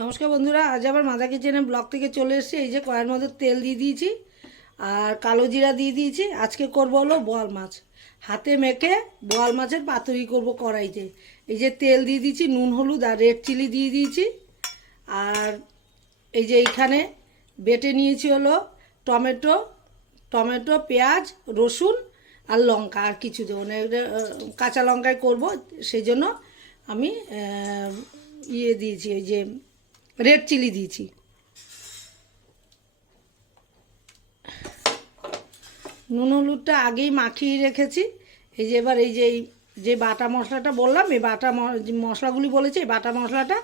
নমস্কার বন্ধুরা, আজ আবার মাদা কিচেনে ব্লগ থেকে চলে এসেছি। এই যে কয়ের মধ্যে তেল দিয়ে দিয়েছি আর কালো জিরা দিয়ে দিয়েছি। আজকে করব হলো বোয়াল মাছ। হাতে মেখে বোয়াল মাছের পাতুরি করব কড়াইতে। এই যে তেল দিয়ে দিয়েছি, নুন, হলুদ আর রেড চিলি দিয়ে দিয়েছি। আর এই যে এইখানে বেটে নিয়েছি হলো টমেটো টমেটো, পেঁয়াজ, রসুন আর লঙ্কা আর কিছু দেবো। না কাঁচা লঙ্কায় করব, সেই জন্য আমি ইয়ে দিয়েছি, ওই যে রেড চিলি দিয়েছি। নুন, হলুদটা আগেই মাখিয়ে রেখেছি। এই যে এবার এই যে এই যে বাটা মশলাটা বললাম, এই বাটা মশলাগুলি বলেছি, এই বাটা মশলাটা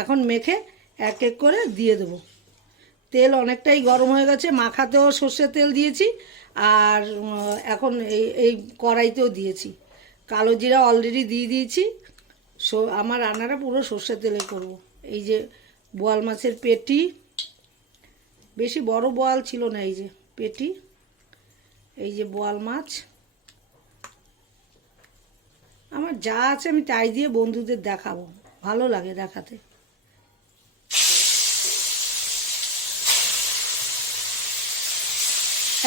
এখন মেখে এক এক করে দিয়ে দেবো। তেল অনেকটাই গরম হয়ে গেছে, মাখাতেও সর্ষের তেল দিয়েছি, আর এখন এই এই কড়াইতেও দিয়েছি। কালো জিরা অলরেডি দিয়ে দিয়েছি, সো আমার রান্নাটা পুরো সর্ষের তেলে করব। এই যে বোয়াল মাছের পেটি। বেশি বড় বোয়াল ছিল না এই যে পেটি। এই যে বোয়াল মাছ। আমার যা আছে আমি তাই দিয়ে বন্ধুদের দেখাবো। ভালো লাগে দেখাতে।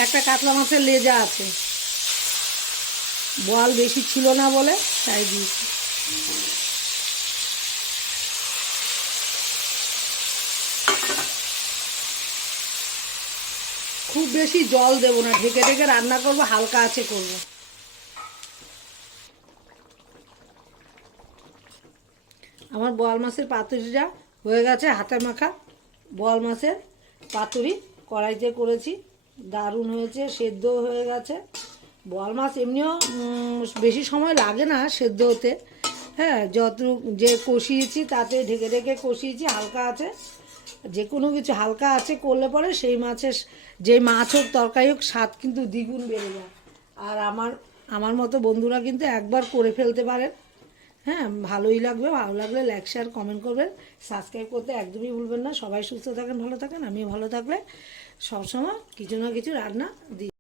একটা কাতলা মাছের লেজা আছে। বোয়াল বেশি ছিল না বলে তাই দিয়েছি। খুব বেশি জল দেবো না, ঢেকে ঢেকে রান্না করব, হালকা আছে করব। আমার বোয়াল মাছের পাতুরিটা হয়ে গেছে হাতে মাখা। বোয়াল মাছের পাতুরি কড়াইতে করেছি, দারুণ হয়েছে সেদ্ধ হয়ে গেছে। বোয়াল মাছ এমনিও বেশি সময় লাগে না সেদ্ধ হতে। হ্যাঁ যত যে কষিয়েছি তাতে ঢেকে ঢেকে কষিয়েছি, হালকা আছে। যে কোনো কিছু হালকা আছে করলে পরে সেই মাছের যে মাছ হোক, তরকারি হোক, স্বাদ কিন্তু দ্বিগুণ বেড়ে যায়। আর আমার আমার মতো বন্ধুরা কিন্তু একবার করে ফেলতে পারেন। হ্যাঁ ভালোই লাগবে, ভালো লাগলে লাইক, শেয়ার, কমেন্ট করবেন। সাবস্ক্রাইব করতে একদমই ভুলবেন না। সবাই সুস্থ থাকেন, ভালো থাকেন, আমিও ভালো থাকলে সবসময় কিছু না কিছু রান্না দিই